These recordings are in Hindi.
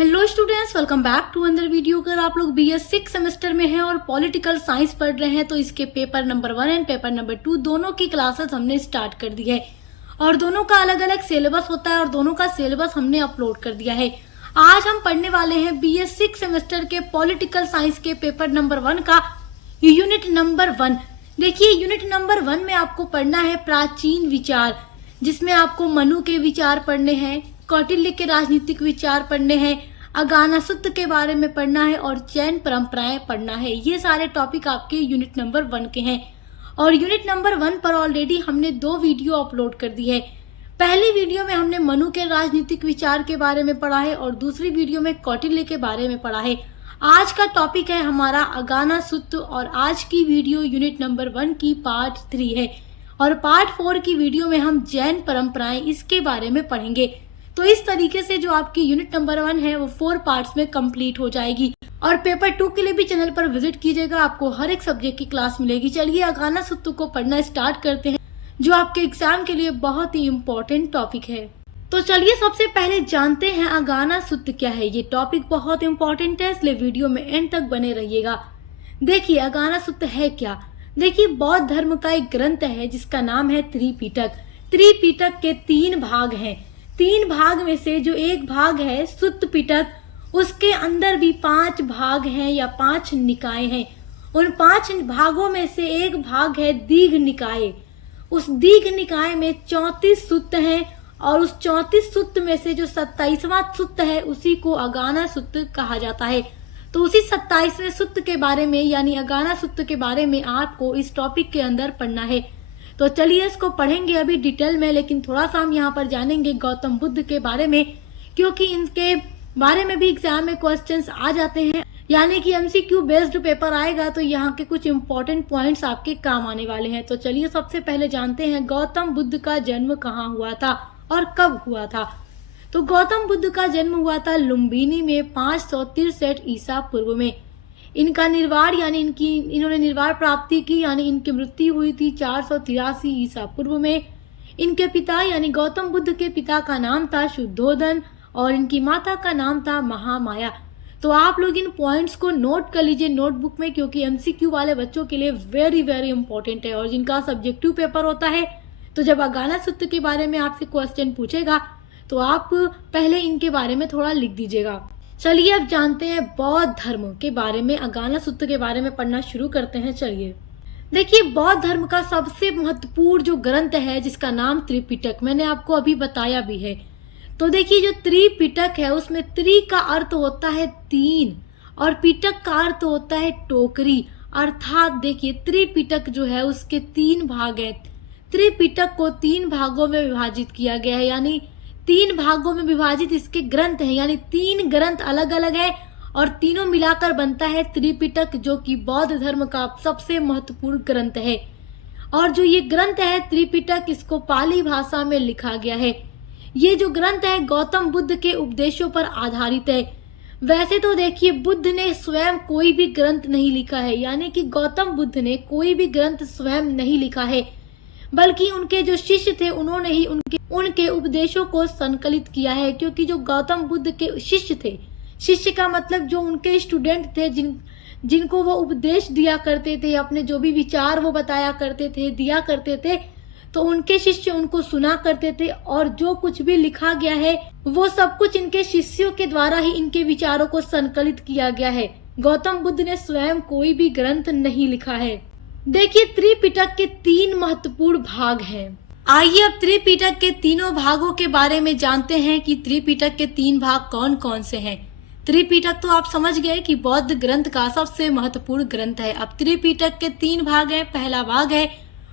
Hello students, welcome back to another video. अगर आप लोग BS 6 सेमेस्टर में हैं और पॉलिटिकल साइंस पढ़ रहे हैं तो इसके paper number 1 and paper number 2 दोनों की क्लासेस हमने स्टार्ट कर दी है और दोनों का अलग अलग सिलेबस होता है और दोनों का सिलेबस हमने अपलोड कर दिया है। आज हम पढ़ने वाले हैं BS 6 सेमेस्टर के पॉलिटिकल साइंस के पेपर नंबर 1 का यूनिट नंबर 1। देखिए, यूनिट नंबर 1 में आपको पढ़ना है प्राचीन विचार, जिसमें आपको मनु के विचार पढ़ने हैं, कौटिल्य के राजनीतिक विचार पढ़ने हैं, अगानासुत्त के बारे में पढ़ना है और जैन परंपराएं पढ़ना है। ये सारे टॉपिक आपके यूनिट नंबर 1 के हैं और यूनिट नंबर 1 पर ऑलरेडी हमने 2 वीडियो अपलोड कर दी है। पहली वीडियो में हमने मनु के राजनीतिक विचार के बारे में पढ़ा है और दूसरी वीडियो में कौटिल्य के बारे में पढ़ा है। आज का टॉपिक है हमारा अगानासुत्त और आज की वीडियो यूनिट नंबर 1 की पार्ट 3 है और पार्ट 4 की वीडियो में हम जैन परंपराएं इसके बारे में पढ़ेंगे। तो इस तरीके से जो आपकी यूनिट नंबर 1 है वो 4 पार्ट्स में कंप्लीट हो जाएगी और पेपर 2 के लिए भी चैनल पर विजिट कीजिएगा, आपको हर एक सब्जेक्ट की क्लास मिलेगी। चलिए अगानासुत्त को पढ़ना स्टार्ट करते हैं, जो आपके एग्जाम के लिए बहुत ही इम्पोर्टेंट टॉपिक है। तो चलिए सबसे पहले जानते हैं अगानासुत्त क्या है। ये टॉपिक बहुत इम्पोर्टेंट है, इसलिए वीडियो में एंड तक बने रहिएगा। देखिए अगानासुत्त है क्या। देखिए, बौद्ध धर्म का एक ग्रंथ है जिसका नाम है त्रिपिटक। त्रिपिटक के 3 भाग हैं। 3 भाग में से जो एक भाग है सुत्त पिटक, उसके अंदर भी 5 भाग हैं या 5 निकाय हैं। उन 5 भागों में से एक भाग है दीघ निकाय। उस दीघ निकाय में 34 सुत्त हैं और उस 34 सुत्त में से जो 27वां सुत्त है उसी को अगानासुत्त कहा जाता है। तो उसी 27वें सुत्त के बारे में यानी अगानासुत्त के बारे में आपको इस टॉपिक के अंदर पढ़ना है। तो चलिए इसको पढ़ेंगे अभी डिटेल में, लेकिन थोड़ा सा हम यहाँ पर जानेंगे गौतम बुद्ध के बारे में, क्योंकि इनके बारे में भी एग्जाम में क्वेश्चंस आ जाते हैं, यानी कि MCQ बेस्ड पेपर आएगा तो यहाँ के कुछ इंपॉर्टेंट पॉइंट्स आपके काम आने वाले हैं। तो चलिए सबसे पहले जानते हैं गौतम बुद्ध का जन्म कहाँ हुआ था और कब हुआ था। तो गौतम बुद्ध का जन्म हुआ था लुम्बिनी में 563 ईसा पूर्व में। इनका निर्वाण यानी इन्होंने निर्वाण प्राप्ति की यानी इनकी मृत्यु हुई थी 483 ईसा पूर्व में। इनके पिता यानी गौतम बुद्ध के पिता का नाम था शुद्धोधन और इनकी माता का नाम था महामाया। तो आप लोग इन पॉइंट्स को नोट कर लीजिए नोटबुक में, क्योंकि MCQ वाले बच्चों के लिए वेरी वेरी इंपॉर्टेंट है और जिनका सब्जेक्टिव पेपर होता है तो जब अगानासुत्त के बारे में आपसे क्वेश्चन पूछेगा तो आप पहले इनके बारे में थोड़ा लिख दीजिएगा। चलिए अब जानते हैं बौद्ध धर्म के बारे में, अगानासुत्त के बारे में पढ़ना शुरू करते हैं। चलिए देखिए, बौद्ध धर्म का सबसे महत्वपूर्ण जो ग्रंथ है जिसका नाम त्रिपिटक, मैंने आपको अभी बताया भी है। तो देखिए जो त्रिपिटक है उसमें त्रि का अर्थ होता है 3 और पिटक का अर्थ होता है टोकरी। अर्थात देखिए त्रिपिटक जो है उसके 3 भाग हैं। त्रिपिटक को 3 भागों में विभाजित किया गया है, यानी 3 भागों में विभाजित इसके ग्रंथ हैं, यानी 3 ग्रंथ अलग अलग है और तीनों मिलाकर बनता है त्रिपिटक, जो कि बौद्ध धर्म का सबसे महत्वपूर्ण ग्रंथ है। और जो ये ग्रंथ है त्रिपिटक, इसको पाली भाषा में लिखा गया है। ये जो ग्रंथ है गौतम बुद्ध के उपदेशों पर आधारित है। वैसे तो देखिए बुद्ध ने स्वयं कोई भी ग्रंथ नहीं लिखा है, यानी कि गौतम बुद्ध ने कोई भी ग्रंथ स्वयं नहीं लिखा है, बल्कि उनके जो शिष्य थे उन्होंने ही उनके उपदेशों को संकलित किया है। क्योंकि जो गौतम बुद्ध के शिष्य थे, शिष्य का मतलब जो उनके स्टूडेंट थे जिनको वो उपदेश दिया करते थे, अपने जो भी विचार वो बताया करते थे, दिया करते थे, तो उनके शिष्य उनको सुना करते थे और जो कुछ भी लिखा गया है वो सब कुछ इनके शिष्यों के द्वारा ही इनके विचारों को संकलित किया गया है। गौतम बुद्ध ने स्वयं कोई भी ग्रंथ नहीं लिखा है। देखिए त्रिपिटक के 3 महत्वपूर्ण भाग हैं। आइए अब त्रिपिटक के तीनों भागों के बारे में जानते हैं कि त्रिपिटक के 3 भाग कौन कौन से हैं। त्रिपिटक तो आप समझ गए कि बौद्ध ग्रंथ का सबसे महत्वपूर्ण ग्रंथ है। अब त्रिपिटक के 3 भाग हैं। पहला भाग है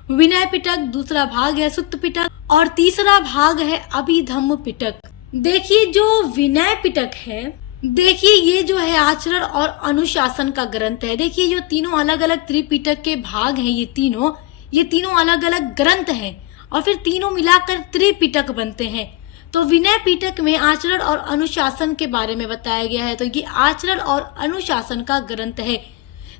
विनय पिटक, दूसरा भाग है सुत्त पिटक और तीसरा भाग है अभिधम्म पिटक। देखिए जो विनय पिटक है, देखिए ये जो है आचरण और अनुशासन का ग्रंथ है। देखिए जो तीनों अलग अलग त्रिपिटक के भाग हैं, ये तीनों अलग अलग ग्रंथ हैं और फिर तीनों मिलाकर त्रिपिटक बनते हैं। तो विनय पिटक में आचरण और अनुशासन के बारे में बताया गया है, तो ये आचरण और अनुशासन का ग्रंथ है।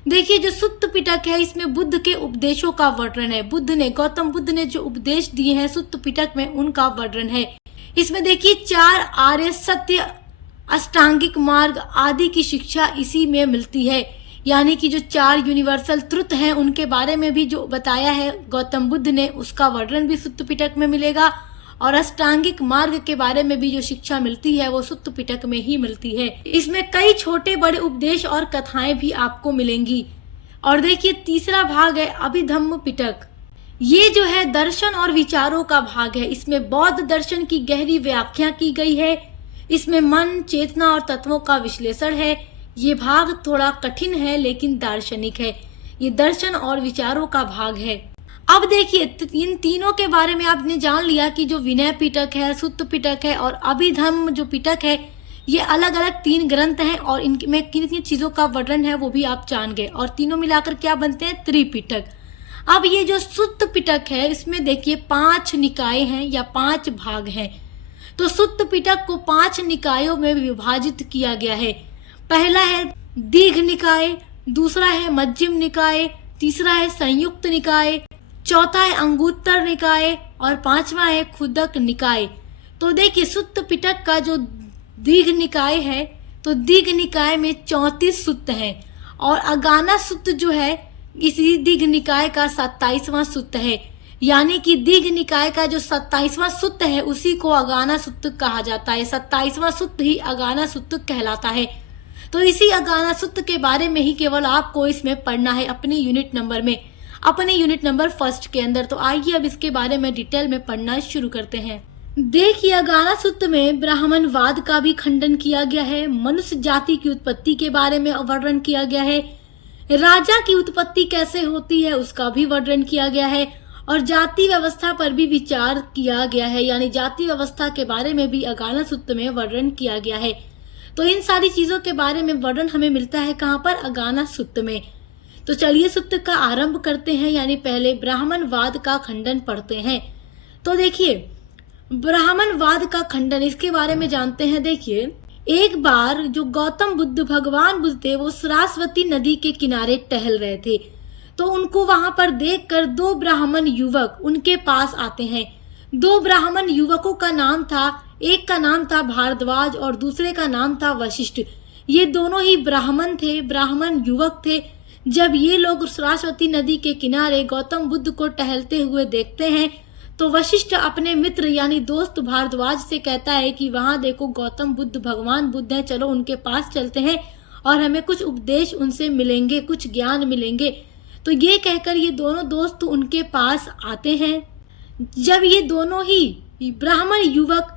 देखिए जो सुत्त पिटक है इसमें बुद्ध के उपदेशों का वर्णन है। गौतम बुद्ध ने जो उपदेश दिए हैं सुत्त पिटक में उनका वर्णन है। इसमें देखिए 4 आर्य सत्य अष्टांगिक मार्ग आदि की शिक्षा इसी में मिलती है। यानी कि जो 4 यूनिवर्सल ट्रुथ हैं उनके बारे में भी जो बताया है गौतम बुद्ध ने, उसका वर्णन भी सुत्त पिटक में मिलेगा। और अष्टांगिक मार्ग के बारे में भी जो शिक्षा मिलती है वो सुत्त पिटक में ही मिलती है। इसमें कई छोटे बड़े उपदेश और कथाएं भी आपको मिलेंगी। और देखिए तीसरा भाग है अभिधम्म पिटक। ये जो है दर्शन और विचारों का भाग है। इसमें बौद्ध दर्शन की गहरी व्याख्या की गई है। इसमें मन, चेतना और तत्वों का विश्लेषण है। ये भाग थोड़ा कठिन है लेकिन दार्शनिक है। ये दर्शन और विचारों का भाग है। अब देखिए इन तीनों के बारे में आपने जान लिया कि जो विनय पिटक है, सुत्त पिटक है और अभिधम्म जो पिटक है, ये अलग अलग 3 ग्रंथ हैं और इनमें किन किन चीजों का वर्णन है वो भी आप जान गए। और तीनों मिलाकर क्या बनते हैं? त्रिपिटक। अब ये जो सुत्त पिटक है इसमें देखिए 5 निकाय हैं या 5 भाग हैं। तो सुत्त पिटक को 5 निकायों में विभाजित किया गया है। पहला है दीघ निकाय, दूसरा है मध्यम निकाय, तीसरा है संयुक्त निकाय, चौथा है अंगुत्तर निकाय और 5वां है खुदक निकाय। तो देखिए सुत्त पिटक का जो दीघ निकाय है तो दीघ निकाय में 34 सुत्त हैं और अगाना सुत्त जो है इसी दीघ निकाय का 27वां सुत्त है। यानी कि दीघ निकाय का जो 27वां सुत्त है उसी को अगाना सुत्त कहा जाता है। 27वां सुत्त ही अगाना सुत्त कहलाता है। तो इसी अगाना सुत्त के बारे में ही केवल आपको इसमें पढ़ना है अपनी यूनिट नंबर में, अपने यूनिट नंबर 1 के अंदर। तो आइए अब इसके बारे में डिटेल में पढ़ना शुरू करते हैं। देखिए अगाना सुत्त में ब्राह्मणवाद का भी खंडन किया गया है, मनुष्य जाति की उत्पत्ति के बारे में वर्णन किया गया है, राजा की उत्पत्ति कैसे होती है उसका भी वर्णन किया गया है और जाति व्यवस्था पर भी विचार किया गया है। यानी जाति व्यवस्था के बारे में भी अगाना सुत्त में वर्णन किया गया है। तो इन सारी चीजों के बारे में वर्णन हमें मिलता है कहाँ पर? अगाना सुत्त में। तो चलिए सुत्त का आरंभ करते हैं। यानी पहले ब्राह्मणवाद का खंडन पढ़ते हैं। तो देखिए ब्राह्मणवाद का खंडन, इसके बारे में जानते हैं। देखिए एक बार जो गौतम बुद्ध, भगवान बुद्ध थे, वो सरस्वती नदी के किनारे टहल रहे थे। तो उनको वहां पर देखकर 2 ब्राह्मण युवक उनके पास आते हैं। 2 ब्राह्मण युवकों का नाम था, एक का नाम था भारद्वाज और दूसरे का नाम था वशिष्ठ। ये दोनों ही ब्राह्मण थे, ब्राह्मण युवक थे। जब ये लोग सरस्वती नदी के किनारे गौतम बुद्ध को टहलते हुए देखते हैं तो वशिष्ठ अपने मित्र यानी दोस्त भारद्वाज से कहता है कि वहां देखो गौतम बुद्ध, भगवान बुद्ध हैं, चलो उनके पास चलते हैं और हमें कुछ उपदेश उनसे मिलेंगे, कुछ ज्ञान मिलेंगे। तो ये कहकर ये दोनों दोस्त उनके पास आते हैं। जब ये दोनों ही ब्राह्मण युवक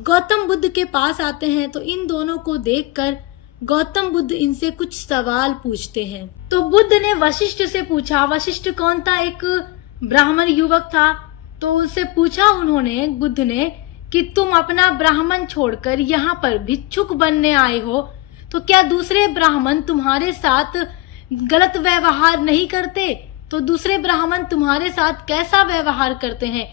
गौतम बुद्ध के पास आते हैं तो इन दोनों को देखकर गौतम बुद्ध इनसे कुछ सवाल पूछते हैं। तो बुद्ध ने वशिष्ठ से पूछा, वशिष्ठ कौन था? एक ब्राह्मण युवक था। तो उससे पूछा उन्होंने, बुद्ध ने, कि तुम अपना ब्राह्मण छोड़कर यहाँ पर भिक्षुक बनने आए हो, तो क्या दूसरे ब्राह्मण तुम्हारे साथ गलत व्यवहार नहीं करते? तो दूसरे ब्राह्मण तुम्हारे साथ कैसा व्यवहार करते हैं?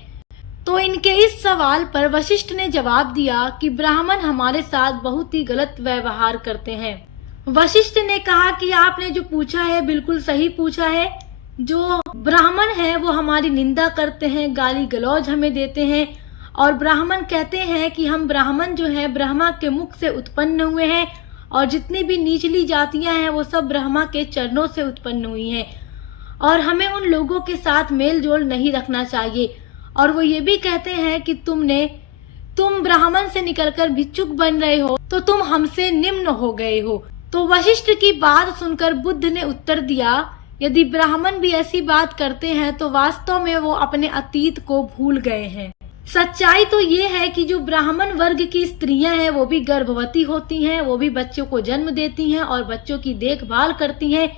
तो इनके इस सवाल पर वशिष्ठ ने जवाब दिया कि ब्राह्मण हमारे साथ बहुत ही गलत व्यवहार करते हैं। वशिष्ठ ने कहा कि आपने जो पूछा है बिल्कुल सही पूछा है। जो ब्राह्मण है वो हमारी निंदा करते हैं, गाली गलौज हमें देते हैं और ब्राह्मण कहते हैं कि हम ब्राह्मण जो है ब्रह्मा के मुख से उत्पन्न हुए हैं और जितनी भी निचली जातियां हैं वो सब ब्रह्मा के चरणों से उत्पन्न हुई हैं और हमें उन लोगों के साथ मेल जोल नहीं रखना चाहिए। और वो ये भी कहते हैं कि तुम ब्राह्मण से निकलकर भिक्षुक बन रहे हो तो तुम हमसे निम्न हो गए हो। तो वशिष्ठ की बात सुनकर बुद्ध ने उत्तर दिया, यदि ब्राह्मण भी ऐसी बात करते हैं तो वास्तव में वो अपने अतीत को भूल गए हैं। सच्चाई तो ये है कि जो ब्राह्मण वर्ग की स्त्रियां हैं वो भी गर्भवती होती हैं, वो भी बच्चों को जन्म देती हैं और बच्चों की देखभाल करती हैं।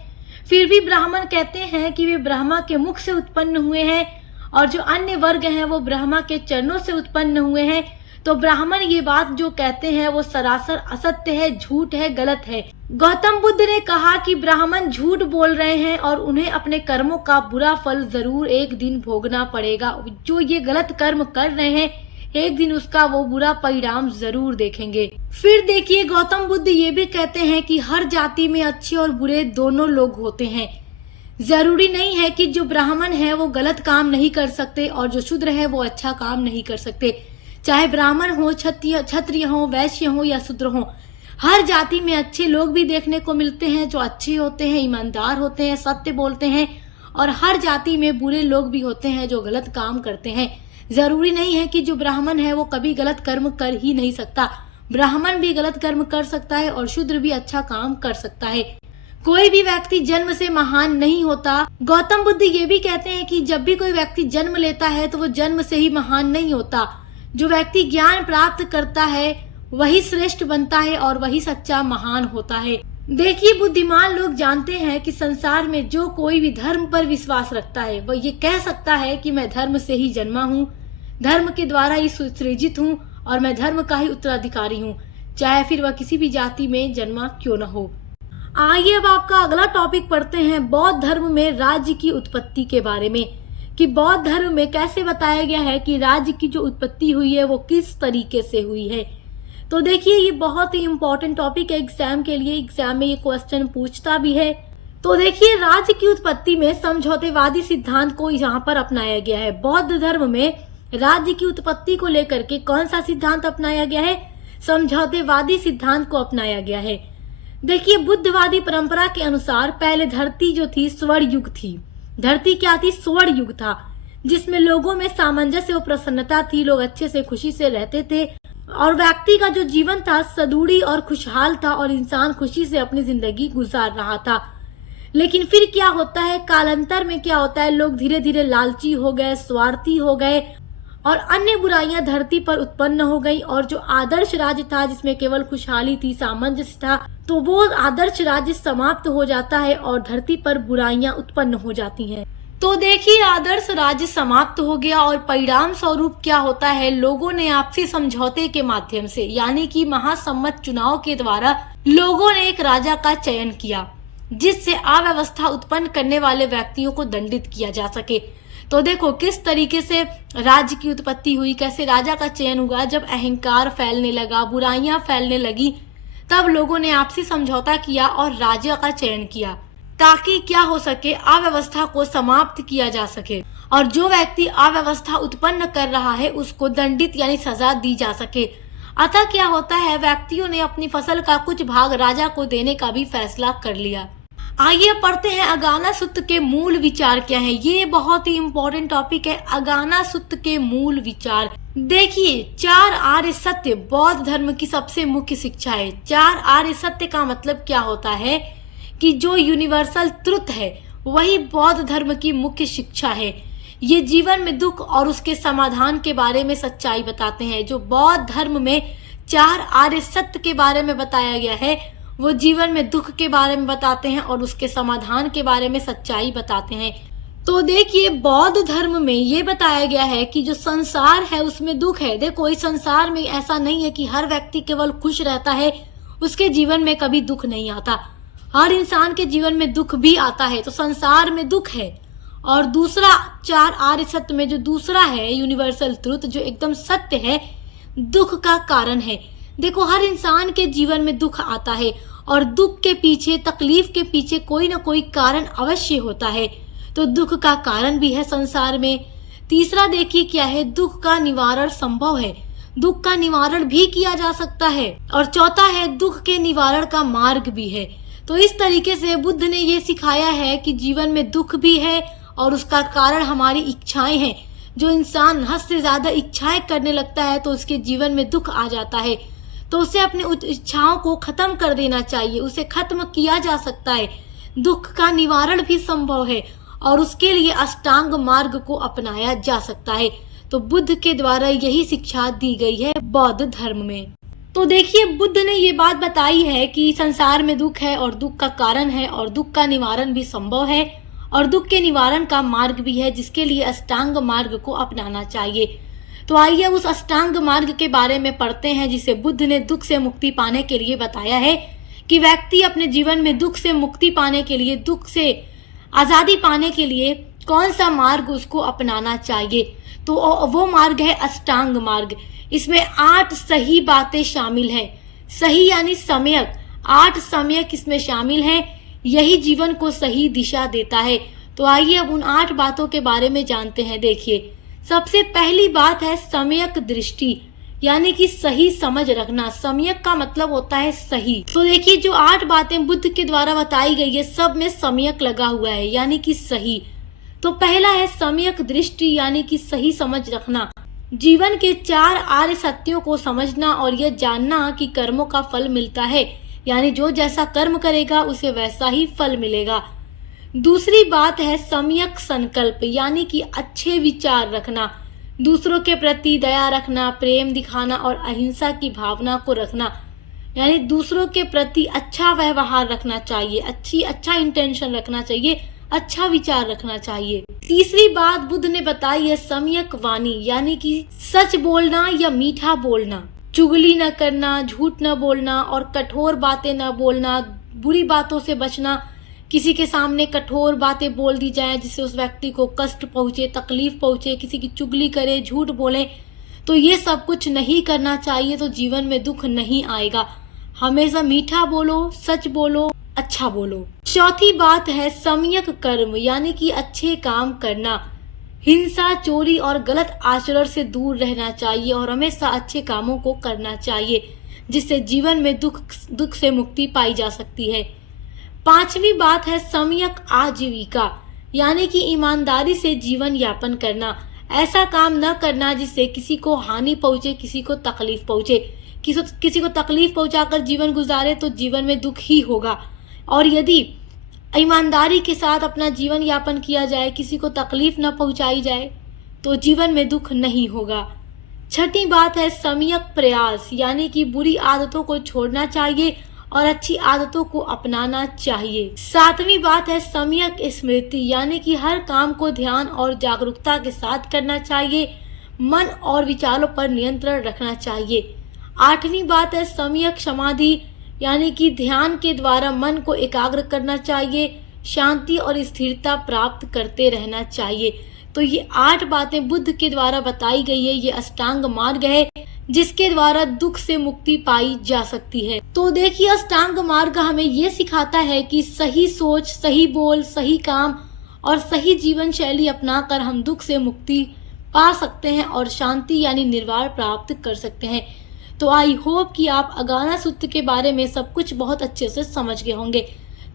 फिर भी ब्राह्मण कहते हैं कि वे ब्रह्मा के मुख से उत्पन्न हुए हैं और जो अन्य वर्ग हैं वो ब्रह्मा के चरणों से उत्पन्न हुए हैं। तो ब्राह्मण ये बात जो कहते हैं वो सरासर असत्य है, झूठ है, गलत है। गौतम बुद्ध ने कहा कि ब्राह्मण झूठ बोल रहे हैं और उन्हें अपने कर्मों का बुरा फल जरूर एक दिन भोगना पड़ेगा। जो ये गलत कर्म कर रहे हैं एक दिन उसका वो बुरा परिणाम जरूर देखेंगे। फिर देखिए गौतम बुद्ध ये भी कहते हैं कि हर जाति में अच्छे और बुरे दोनों लोग होते हैं। जरूरी नहीं है कि जो ब्राह्मण है वो गलत काम नहीं कर सकते और जो शूद्र है वो अच्छा काम नहीं कर सकते। चाहे ब्राह्मण हो, क्षत्रिय हो, वैश्य हो या शूद्र हो, हर जाति में अच्छे लोग भी देखने को मिलते हैं, जो अच्छे होते हैं, ईमानदार होते हैं, सत्य बोलते हैं, और हर जाति में बुरे लोग भी होते हैं जो गलत काम करते हैं। जरूरी नहीं है कि जो ब्राह्मण है वो कभी गलत कर्म कर ही नहीं सकता। ब्राह्मण भी गलत कर्म कर सकता है और शूद्र भी अच्छा काम कर सकता है। कोई भी व्यक्ति जन्म से महान नहीं होता। गौतम बुद्ध ये भी कहते हैं कि जब भी कोई व्यक्ति जन्म लेता है तो वो जन्म से ही महान नहीं होता। जो व्यक्ति ज्ञान प्राप्त करता है वही श्रेष्ठ बनता है और वही सच्चा महान होता है। देखिए, बुद्धिमान लोग जानते हैं कि संसार में जो कोई भी धर्म पर विश्वास रखता है वह ये कह सकता है कि मैं धर्म से ही जन्मा हूँ, धर्म के द्वारा ही सृजित हूँ और मैं धर्म का ही उत्तराधिकारी हूँ, चाहे फिर वह किसी भी जाति में जन्मा क्यों न हो। आइए अब आपका अगला टॉपिक पढ़ते हैं बौद्ध धर्म में राज्य की उत्पत्ति के बारे में, कि बौद्ध धर्म में कैसे बताया गया है कि राज्य की जो उत्पत्ति हुई है वो किस तरीके से हुई है। तो देखिए, ये बहुत ही इम्पोर्टेंट टॉपिक है एग्जाम के लिए। एग्जाम में ये क्वेश्चन पूछता भी है। तो देखिए, राज्य की उत्पत्ति में समझौतेवादी सिद्धांत को यहाँ पर अपनाया गया है। बौद्ध धर्म में राज्य की उत्पत्ति को लेकर के कौन सा सिद्धांत अपनाया गया है? समझौतेवादी सिद्धांत को अपनाया गया है। देखिए, बुद्धवादी परंपरा के अनुसार पहले धरती जो थी स्वर्ण युग थी। धरती क्या थी? स्वर्ण युग था, जिसमें लोगों में सामंजस्य और प्रसन्नता थी। लोग अच्छे से खुशी से रहते थे और व्यक्ति का जो जीवन था सदूरी और खुशहाल था और इंसान खुशी से अपनी जिंदगी गुजार रहा था। लेकिन फिर क्या होता है, कालांतर में क्या होता है, लोग धीरे धीरे लालची हो गए, स्वार्थी हो गए और अन्य बुराइयां धरती पर उत्पन्न हो गई। और जो आदर्श राज्य था जिसमें केवल खुशहाली थी, सामंजस्य था, तो वो आदर्श राज्य समाप्त हो जाता है और धरती पर बुराइयां उत्पन्न हो जाती हैं। तो देखिए, आदर्श राज्य समाप्त हो गया और परिणाम स्वरूप क्या होता है, लोगों ने आपसी समझौते के माध्यम से यानी कि महासम्मत चुनाव के द्वारा लोगों ने एक राजा का चयन किया, जिससे अव्यवस्था उत्पन्न करने वाले व्यक्तियों को दंडित किया जा सके। तो देखो किस तरीके से राज्य की उत्पत्ति हुई, कैसे राजा का चयन हुआ। जब अहंकार फैलने लगा, बुराइयां फैलने लगी, तब लोगों ने आपसी समझौता किया और राजा का चयन किया, ताकि क्या हो सके, अव्यवस्था को समाप्त किया जा सके और जो व्यक्ति अव्यवस्था उत्पन्न कर रहा है उसको दंडित यानी सजा दी जा सके। अतः क्या होता है, व्यक्तियों ने अपनी फसल का कुछ भाग राजा को देने का भी फैसला कर लिया। आइए पढ़ते हैं अगाना सूत्र के मूल विचार क्या है। ये बहुत ही इम्पोर्टेंट टॉपिक है, अगाना सूत्र के मूल विचार। देखिए, 4 आर्य सत्य बौद्ध धर्म की सबसे मुख्य शिक्षा है। 4 आर्य सत्य का मतलब क्या होता है कि जो यूनिवर्सल ट्रुथ है वही बौद्ध धर्म की मुख्य शिक्षा है। ये जीवन में दुख और उसके समाधान के बारे में सच्चाई बताते हैं। जो बौद्ध धर्म में 4 आर्य सत्य के बारे में बताया गया है वो जीवन में दुख के बारे में बताते हैं और उसके समाधान के बारे में सच्चाई बताते हैं। तो देखिए, बौद्ध धर्म में ये बताया गया है कि जो संसार है उसमें दुख है। देखो, इस संसार में ऐसा नहीं है कि हर व्यक्ति केवल खुश रहता है, उसके जीवन में कभी दुख नहीं आता। हर इंसान के जीवन में दुख भी आता है। तो संसार में दुख है। और दूसरा 4 आर्य सत्य में जो दूसरा है यूनिवर्सल ट्रुथ, जो एकदम सत्य है, दुख का कारण है। देखो, हर इंसान के जीवन में दुख आता है और दुख के पीछे, तकलीफ के पीछे कोई ना कोई कारण अवश्य होता है। तो दुख का कारण भी है संसार में। तीसरा देखिए क्या है, दुख का निवारण संभव है, दुख का निवारण भी किया जा सकता है। और चौथा है, दुख के निवारण का मार्ग भी है। तो इस तरीके से बुद्ध ने ये सिखाया है कि जीवन में दुख भी है और उसका कारण हमारी इच्छाएं हैं। जो इंसान हद से ज्यादा इच्छाएं करने लगता है तो उसके जीवन में दुख आ जाता है। तो उसे अपनी इच्छाओं को खत्म कर देना चाहिए, उसे खत्म किया जा सकता है। दुख का निवारण भी संभव है और उसके लिए अष्टांग मार्ग को अपनाया जा सकता है। तो बुद्ध के द्वारा यही शिक्षा दी गई है बौद्ध धर्म में। तो देखिए, बुद्ध ने ये बात बताई है कि संसार में दुख है और दुख का कारण है और दुख का निवारण भी संभव है और दुख के निवारण का मार्ग भी है, जिसके लिए अष्टांग मार्ग को अपनाना चाहिए। तो आइए उस अष्टांग मार्ग के बारे में पढ़ते हैं, जिसे बुद्ध ने दुख से मुक्ति पाने के लिए बताया है कि व्यक्ति अपने जीवन में दुख से मुक्ति पाने के लिए, दुख से आजादी पाने के लिए कौन सा मार्ग उसको अपनाना चाहिए। तो वो मार्ग है अष्टांग मार्ग। इसमें 8 सही बातें शामिल हैं। सही यानी सम्यक, 8 सम्यक इसमें शामिल हैं। यही जीवन को सही दिशा देता है। तो आइए अब उन 8 बातों के बारे में जानते हैं। देखिए, सबसे पहली बात है सम्यक दृष्टि, यानी कि सही समझ रखना। सम्यक का मतलब होता है सही। तो देखिए जो 8 बातें बुद्ध के द्वारा बताई गई है, सब में सम्यक लगा हुआ है, यानी कि सही। तो पहला है सम्यक दृष्टि, यानी कि सही समझ रखना। जीवन के 4 आर्य सत्यों को समझना और यह जानना कि कर्मों का फल मिलता है, यानी जो जैसा कर्म करेगा उसे वैसा ही फल मिलेगा। दूसरी बात है सम्यक संकल्प, यानी कि अच्छे विचार रखना, दूसरों के प्रति दया रखना, प्रेम दिखाना और अहिंसा की भावना को रखना, यानी दूसरों के प्रति अच्छा व्यवहार रखना चाहिए, अच्छा इंटेंशन रखना चाहिए, अच्छा विचार रखना चाहिए। तीसरी बात बुद्ध ने बताई है सम्यक वाणी, यानी कि सच बोलना या मीठा बोलना, चुगली न करना, झूठ न बोलना और कठोर बातें न बोलना, बुरी बातों से बचना। किसी के सामने कठोर बातें बोल दी जाए जिससे उस व्यक्ति को कष्ट पहुंचे, तकलीफ पहुंचे, किसी की चुगली करे, झूठ बोले, तो ये सब कुछ नहीं करना चाहिए, तो जीवन में दुख नहीं आएगा। हमेशा मीठा बोलो, सच बोलो, अच्छा बोलो। चौथी बात है सम्यक कर्म, यानी कि अच्छे काम करना। हिंसा, चोरी और गलत आचरण से दूर रहना चाहिए और हमेशा अच्छे कामों को करना चाहिए, जिससे जीवन में दुख से मुक्ति पाई जा सकती है। पांचवी बात है सम्यक आजीविका, यानी कि ईमानदारी से जीवन यापन करना। ऐसा काम न करना जिससे किसी को हानि पहुंचे, किसी को तकलीफ पहुंचे। किसी को तकलीफ पहुंचाकर जीवन गुजारे तो जीवन में दुख ही होगा, और यदि ईमानदारी के साथ अपना जीवन यापन किया जाए, किसी को तकलीफ न पहुंचाई जाए, तो जीवन में दुख नहीं होगा। छठी बात है सम्यक प्रयास, यानी कि बुरी आदतों को छोड़ना चाहिए और अच्छी आदतों को अपनाना चाहिए। सातवीं बात है सम्यक स्मृति, यानी कि हर काम को ध्यान और जागरूकता के साथ करना चाहिए, मन और विचारों पर नियंत्रण रखना चाहिए। आठवीं बात है सम्यक समाधि, यानी कि ध्यान के द्वारा मन को एकाग्र करना चाहिए, शांति और स्थिरता प्राप्त करते रहना चाहिए। तो ये 8 बातें बुद्ध के द्वारा बताई गई है। ये अष्टांग मार्ग है जिसके द्वारा दुख से मुक्ति पाई जा सकती है। तो देखिए अष्टांग मार्ग हमें ये सिखाता है कि सही सोच, सही बोल, सही काम और सही जीवन शैली अपनाकर हम दुख से मुक्ति पा सकते हैं और शांति यानी निर्वाण प्राप्त कर सकते हैं। तो आई होप कि आप अगाना सूत्र के बारे में सब कुछ बहुत अच्छे से समझ गए होंगे।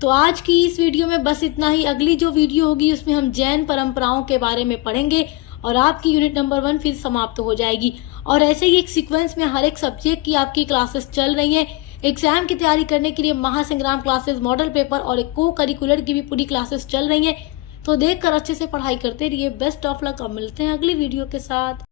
तो आज की इस वीडियो में बस इतना ही। अगली जो वीडियो होगी उसमें हम जैन परंपराओं के बारे में पढ़ेंगे और आपकी यूनिट नंबर 1 फिर समाप्त हो जाएगी। और ऐसे ही एक सीक्वेंस में हर एक सब्जेक्ट की आपकी क्लासेस चल रही हैं। एग्जाम की तैयारी करने के लिए महासंग्राम क्लासेस, मॉडल पेपर और एक को करिकुलर की भी पूरी क्लासेस चल रही हैं। तो देखकर अच्छे से पढ़ाई करते रहिए। Best of luck. अब मिलते हैं अगली वीडियो के साथ।